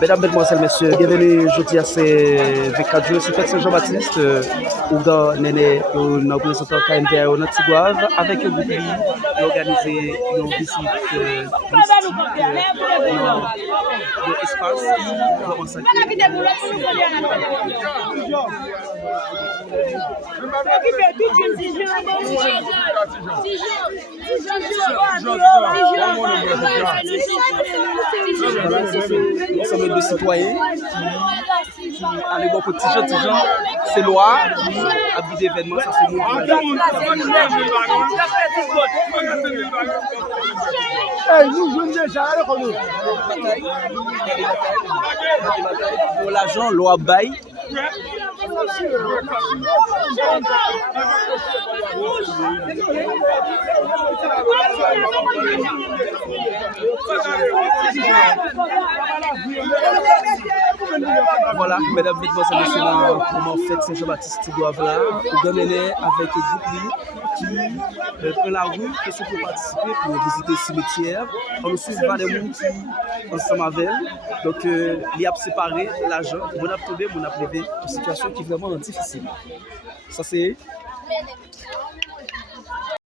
Mesdames, Mesdemoiselles, Messieurs, bienvenue aujourd'hui à ces 24 jours, c'est Fête Saint-Jean-Baptiste, où dans Néné, nous représentons KMVA au Nord-Tigouave, avec le groupe qui a organisé une visite touristique dans l'espace qui va consacrer. Nous sommes des citoyens qui allez voir petit gens, c'est loi, habit d'événement, ça c'est nous. Pour l'argent, loi bail. Voilà, mesdames, mesdemoiselles, messieurs, comment fête Saint-Jean-Baptiste Tigouave là, pour gagner avec le groupe qui prend la rue, qui sont pour participer, pour visiter le cimetière. On nous suit pas des gens qui ensemble avec elle. Donc, il y a séparé l'argent, on a trouvé, on a prévu une situation qui est vraiment difficile. Ça c'est